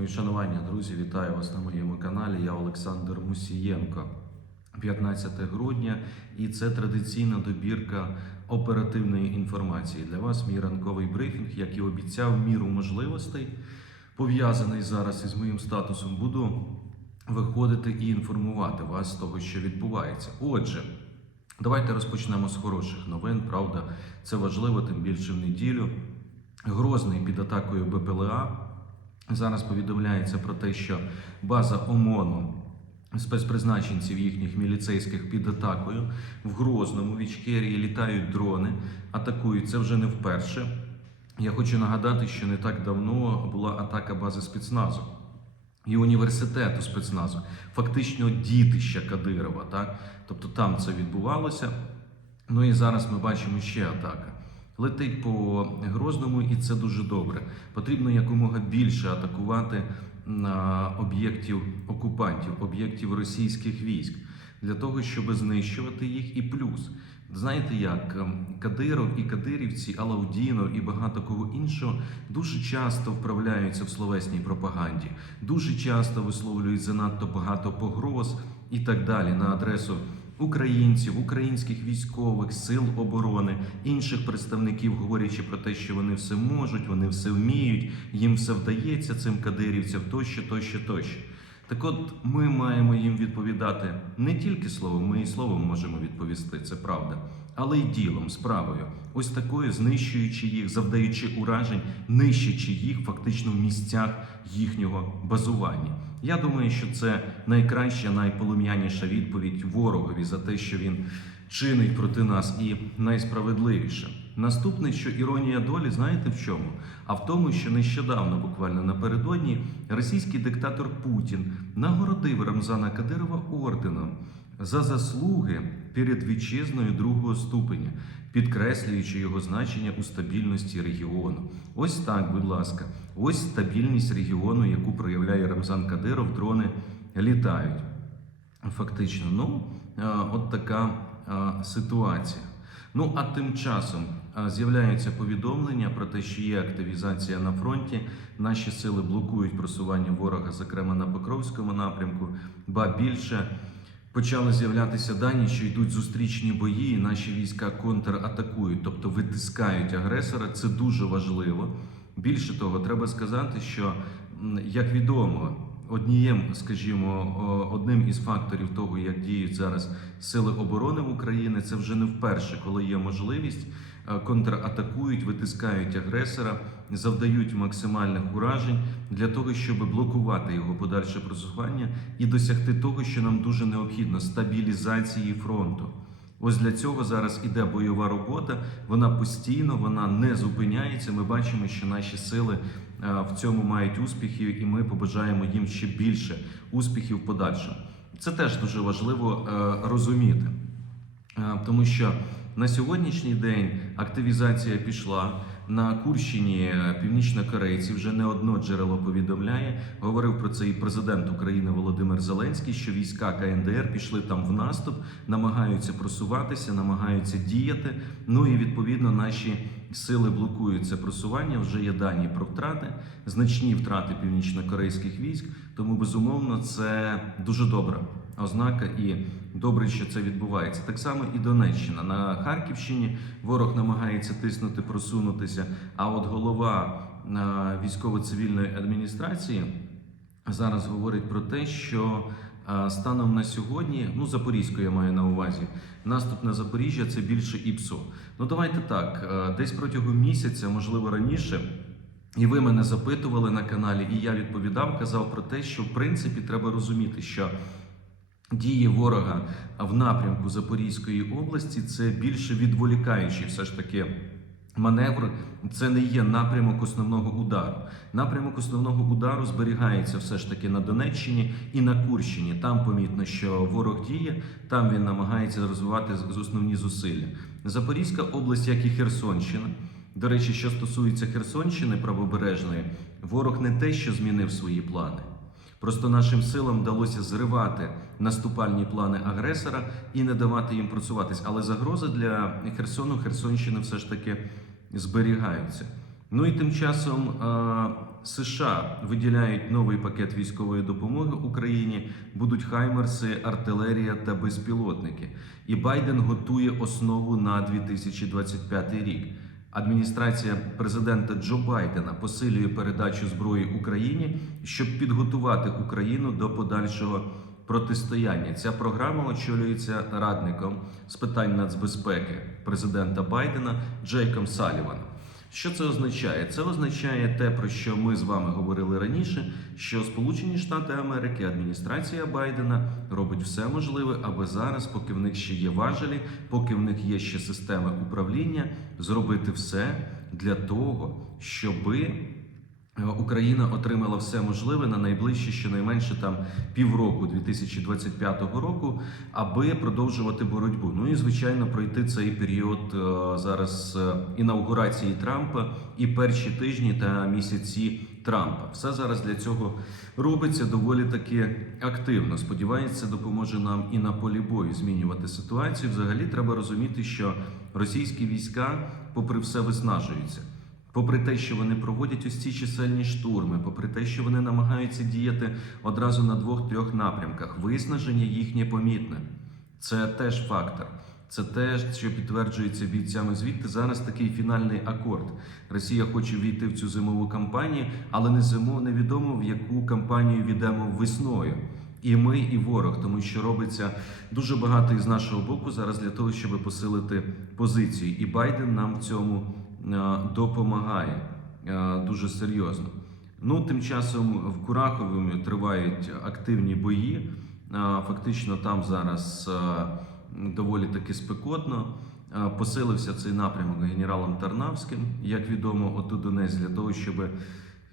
Мої шанування, друзі, вітаю вас на моєму каналі. Я Олександр Мусієнко. 15 грудня, і це традиційна добірка оперативної інформації. Для вас мій ранковий брифінг, як і обіцяв, міру можливостей, пов'язаний зараз із моїм статусом, буду виходити і інформувати вас з того, що відбувається. Отже, давайте розпочнемо з хороших новин. Правда, це важливо, тим більше в неділю. Грозний під атакою БПЛА. Зараз повідомляється про те, що база ОМОНу спецпризначенців їхніх міліцейських під атакою в Грозному в Ічкерії літають дрони, атакують це вже не вперше. Я хочу нагадати, що не так давно була атака бази спецназу і університету спецназу, фактично дітища Кадирова. Так? Тобто там це відбувалося. Ну і зараз ми бачимо ще атака. Летить по Грозному, і це дуже добре. Потрібно якомога більше атакувати об'єктів окупантів, об'єктів російських військ для того, щоб знищувати їх. І плюс, знаєте як ем, Кадиров і Кадирівці, Алаудінов і багато кого іншого дуже часто вправляються в словесній пропаганді, дуже часто висловлюють занадто багато погроз і так далі на адресу українців, українських військових, сил оборони, інших представників, говорячи про те, що вони все можуть, вони все вміють, їм все вдається цим кадирівцям, тощо, тощо, тощо. Так от ми маємо їм відповідати не тільки словом, ми і словом можемо відповісти, це правда, але й ділом, справою, ось такою знищуючи їх, завдаючи уражень, нищачи їх фактично в місцях їхнього базування. Я думаю, що це найкраща, найполум'яніша відповідь ворогові за те, що він чинить проти нас, і найсправедливіше. Наступне, що іронія долі, знаєте в чому? А в тому, що нещодавно, буквально напередодні, російський диктатор Путін нагородив Рамзана Кадирова орденом за заслуги перед вітчизною другого ступеня, підкреслюючи його значення у стабільності регіону. Ось так, будь ласка, ось стабільність регіону, яку проявляє Рамзан Кадиров, дрони літають. Фактично, ну е, от така е, ситуація. Ну а тим часом е, з'являються повідомлення про те, що є активізація на фронті. Наші сили блокують просування ворога, зокрема на Покровському напрямку. Ба більше почали з'являтися дані, що йдуть зустрічні бої, і наші війська контратакують, тобто витискають агресора. Це дуже важливо. Більше того, треба сказати, що як відомо. Однієм, скажімо, одним із факторів того, як діють зараз сили оборони України, це вже не вперше, коли є можливість контратакують, витискають агресора, завдають максимальних уражень для того, щоб блокувати його подальше просування і досягти того, що нам дуже необхідно стабілізації фронту. Ось для цього зараз іде бойова робота. Вона постійно, вона не зупиняється. Ми бачимо, що наші сили е, в цьому мають успіхи, і ми побажаємо їм ще більше успіхів в подальшому. Це теж дуже важливо е, розуміти, Е, тому що на сьогоднішній день активізація пішла. На Курщині е, північнокорейці вже не одно джерело повідомляє. Говорив про це і президент України Володимир Зеленський, що війська КНДР пішли там в наступ, намагаються просуватися, намагаються діяти. Ну і відповідно наші сили блокують це просування. Вже є дані про втрати, значні втрати північнокорейських військ. Тому безумовно це дуже добра ознака і добре, що це відбувається. Так само і Донеччина на Харківщині ворог намагається тиснути, просунутися. А от голова е, військово-цивільної адміністрації зараз говорить про те, що е, станом на сьогодні, ну Запорізьку я маю на увазі, наступ на Запоріжжя це більше ІПСО. Ну давайте так, е, десь протягом місяця, можливо раніше. І ви мене запитували на каналі, і я відповідав, казав про те, що в принципі треба розуміти, що дії ворога в напрямку Запорізької області це більше відволікаючий все ж таки. Маневр це не є напрямок основного удару. Напрямок основного удару зберігається все ж таки на Донеччині і на Курщині. Там помітно, що ворог діє, там він намагається розвивати основні зусилля. Запорізька область, як і Херсонщина. До речі, що стосується Херсонщини правобережної, ворог не те, що змінив свої плани. Просто нашим силам вдалося зривати наступальні плани агресора і не давати їм просуватись. Але загрози для Херсону, Херсонщини все ж таки зберігаються. Ну і тим часом е, США виділяють новий пакет військової допомоги Україні, будуть хаймерси, артилерія та безпілотники. І Байден готує основу на 2025 рік. Адміністрація президента Джо Байдена посилює передачу зброї Україні, щоб підготувати Україну до подальшого протистояння. Ця програма очолюється радником з питань нацбезпеки президента Байдена Джейком Саліваном. Що це означає? Це означає те, про що ми з вами говорили раніше, що Сполучені Штати Америки, адміністрація Байдена робить все можливе, аби зараз, поки в них ще є важелі, поки в них є ще системи управління, зробити все для того, щоби Україна отримала все можливе на найближчі щонайменше там півроку 2025 року, аби продовжувати боротьбу. Ну і звичайно пройти цей період е, зараз е, інаугурації Трампа і перші тижні та місяці Трампа. Все зараз для цього робиться доволі таки активно. Сподівається, допоможе нам і на полі бою змінювати ситуацію. Взагалі треба розуміти, що російські війська, попри все, виснажуються. Попри те, що вони проводять ось ці чисельні штурми, попри те, що вони намагаються діяти одразу на двох-трьох напрямках, виснаження їхнє помітне. Це теж фактор. Це те, що підтверджується бійцями звідти. Зараз такий фінальний акорд. Росія хоче війти в цю зимову кампанію, але не зиму невідомо в яку кампанію відемо весною. І ми, і ворог, тому що робиться дуже багато із нашого боку зараз для того, щоб посилити позицію. І Байден нам в цьому допомагає е, дуже серйозно. Ну, тим часом в Курахові тривають активні бої. Е, Фактично, там зараз е, доволі таки спекотно. Е, Посилився цей напрямок генералом Тарнавським, як відомо, отут Донець, для того, щоб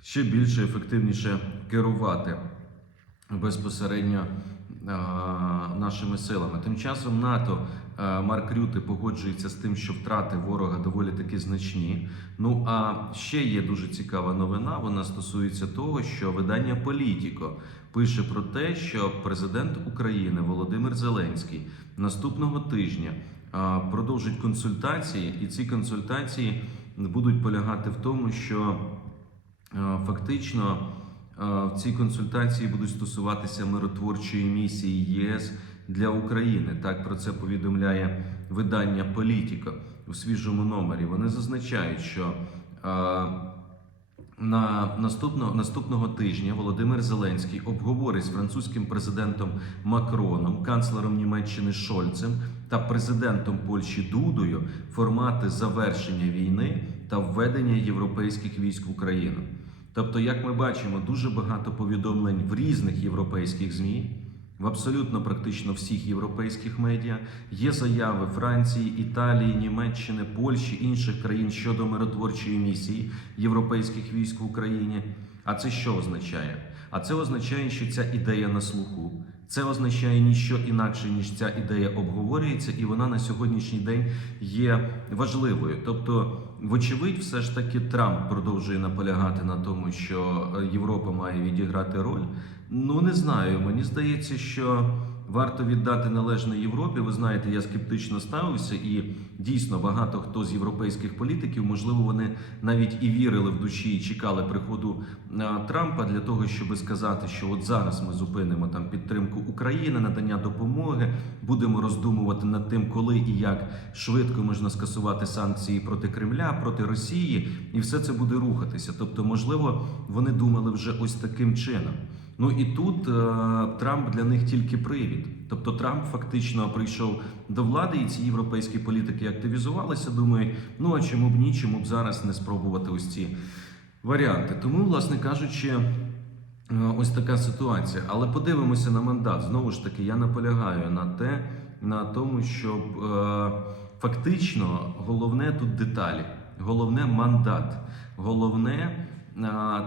ще більше ефективніше керувати безпосередньо е, нашими силами. Тим часом НАТО е, Марк Рюти погоджується з тим, що втрати ворога доволі таки значні. Ну а ще є дуже цікава новина. Вона стосується того, що видання Політіко пише про те, що президент України Володимир Зеленський наступного тижня е, продовжить консультації, і ці консультації будуть полягати в тому, що е, фактично. Е, В цій консультації будуть стосуватися миротворчої місії ЄС для України. Так про це повідомляє видання Політіка у свіжому номері. Вони зазначають, що на наступного наступного тижня Володимир Зеленський обговорить з французьким президентом Макроном, канцлером Німеччини Шольцем та президентом Польщі Дудою формати завершення війни та введення європейських військ в Україну. Тобто, як ми бачимо, дуже багато повідомлень в різних європейських змі, в абсолютно практично всіх європейських медіа. Є заяви Франції, Італії, Німеччини, Польщі, інших країн щодо миротворчої місії європейських військ в Україні. А це що означає? А це означає, що ця ідея на слуху. Це означає ніщо інакше, ніж ця ідея обговорюється, і вона на сьогоднішній день є важливою. Тобто, вочевидь, все ж таки Трамп продовжує наполягати на тому, що Європа має відіграти роль. Ну не знаю. Мені здається, що варто віддати належне Європі. Ви знаєте, я скептично ставився, і дійсно багато хто з європейських політиків, можливо, вони навіть і вірили в душі і чекали приходу а, Трампа для того, щоб сказати, що от зараз ми зупинимо там підтримку України, надання допомоги, будемо роздумувати над тим, коли і як швидко можна скасувати санкції проти Кремля, проти Росії, і все це буде рухатися. Тобто, можливо, вони думали вже ось таким чином. Ну і тут е, Трамп для них тільки привід. Тобто Трамп фактично прийшов до влади, і ці європейські політики активізувалися. Думають, ну а чому б ні, чому б зараз не спробувати ось ці варіанти. Тому, власне кажучи, е, ось така ситуація. Але подивимося на мандат. Знову ж таки, я наполягаю на те, на тому, щоб е, фактично головне тут деталі, головне мандат, головне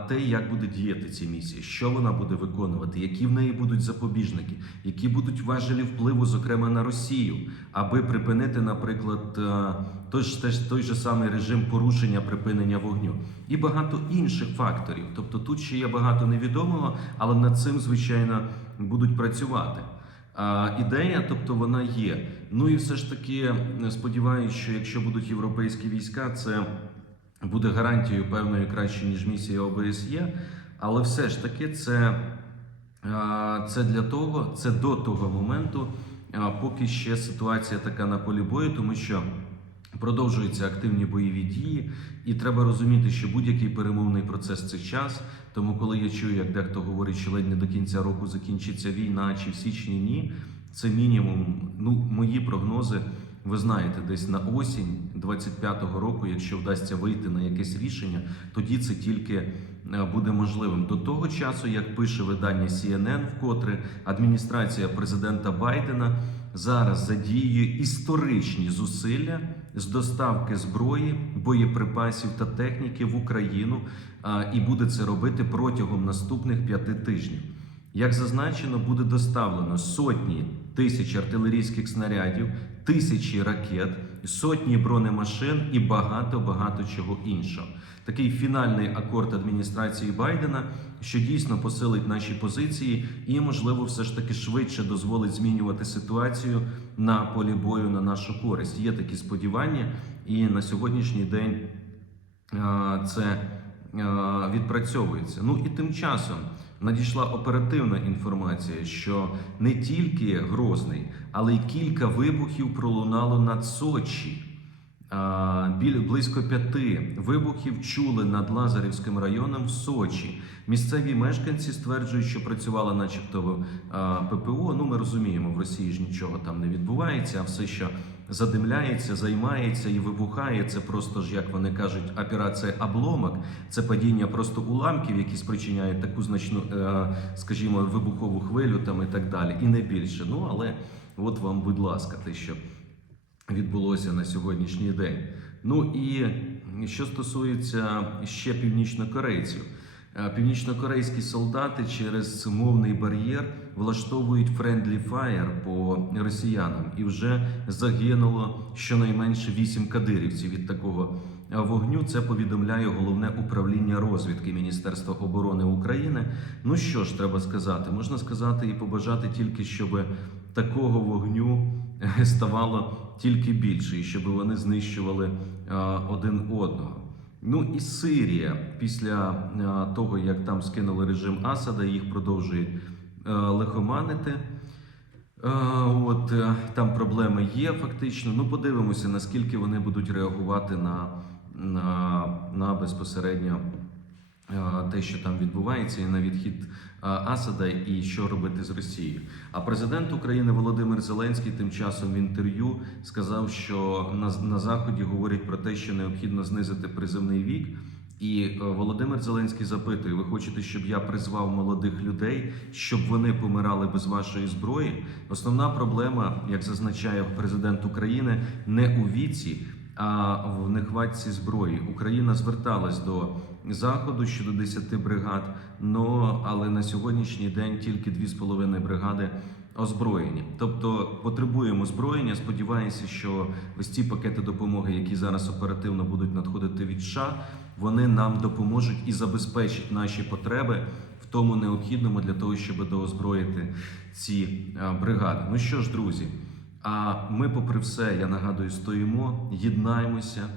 те, як буде діяти ця місія, що вона буде виконувати, які в неї будуть запобіжники, які будуть важелі впливу, зокрема на Росію, аби припинити, наприклад, е, той ж той же самий режим порушення припинення вогню і багато інших факторів. Тобто тут ще є багато невідомого, але над цим звичайно будуть працювати. А, ідея, тобто вона є. Ну і все ж таки сподіваюся, що якщо будуть європейські війська, це буде гарантією певною краще, ніж місія ОБСЄ, але все ж таки це, це для того, це до того моменту, поки ще ситуація така на полі бою, тому що. Продовжуються активні бойові дії, і треба розуміти, що будь-який перемовний процес це час. Тому, коли я чую, як дехто говорить, що ледь не до кінця року закінчиться війна, чи в січні ні, це мінімум. Ну, мої прогнози, ви знаєте, десь на осінь 25-го року, якщо вдасться вийти на якесь рішення, тоді це тільки е, буде можливим. До того часу, як пише видання CNN, вкотре адміністрація президента Байдена зараз задіює історичні зусилля з доставки зброї, боєприпасів та техніки в Україну і буде це робити протягом наступних п'яти тижнів. Як зазначено, буде доставлено сотні тисяч артилерійських снарядів, тисячі ракет, сотні бронемашин і багато багато чого іншого. Такий фінальний акорд адміністрації Байдена, що дійсно посилить наші позиції, і можливо, все ж таки швидше дозволить змінювати ситуацію на полі бою на нашу користь. Є такі сподівання, і на сьогоднішній день це відпрацьовується. Ну і тим часом надійшла оперативна інформація, що не тільки Грозний, але й кілька вибухів пролунало над Сочі. Близько п'яти вибухів чули над Лазарівським районом в Сочі. Місцеві мешканці стверджують, що працювала, начебто, ППО. Ну, ми розуміємо, в Росії ж нічого там не відбувається, а все, що задимляється, займається і вибухає, це просто ж, як вони кажуть, операція обломок. Це падіння просто уламків, які спричиняють таку значну, е, скажімо, вибухову хвилю там і так далі, і не більше. Ну але от вам, будь ласка, те, що відбулося на сьогоднішній день. Ну і що стосується ще північнокорейців, північнокорейські солдати через мовний бар'єр влаштовують френдлі фаєр по росіянам, і вже загинуло щонайменше вісім кадирівців від такого е, вогню. Це повідомляє головне управління розвідки Міністерства оборони України. Ну що ж, треба сказати, можна сказати і побажати тільки, щоб такого вогню е, ставало тільки більше, і щоб вони знищували е, один одного. Ну і Сирія після е, того, як там скинули режим Асада, їх продовжують е, лихоманити. Е, От там проблеми є фактично. Ну, подивимося, наскільки вони будуть реагувати на, на, на безпосередньо те, що там відбувається, і на відхід е, Асада, і що робити з Росією. А президент України Володимир Зеленський тим часом в інтерв'ю сказав, що на, на заході говорять про те, що необхідно знизити призивний вік. І е, Володимир Зеленський запитує: ви хочете, щоб я призвав молодих людей, щоб вони помирали без вашої зброї? Основна проблема, як зазначає президент України, не у віці, а в нехватці зброї. Україна зверталась до заходу щодо 10 бригад. Но але на сьогоднішній день тільки 2,5 бригади озброєні. Тобто потребуємо озброєння. Сподіваюся, що ось ці пакети допомоги, які зараз оперативно будуть надходити від США, вони нам допоможуть і забезпечать наші потреби в тому необхідному для того, щоб доозброїти ці бригади. Ну що ж, друзі, а ми, попри все, я нагадую, стоїмо, єднаємося.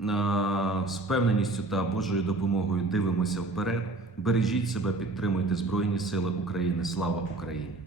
А, З впевненістю та Божою допомогою дивимося вперед. Бережіть себе, підтримуйте Збройні Сили України. Слава Україні!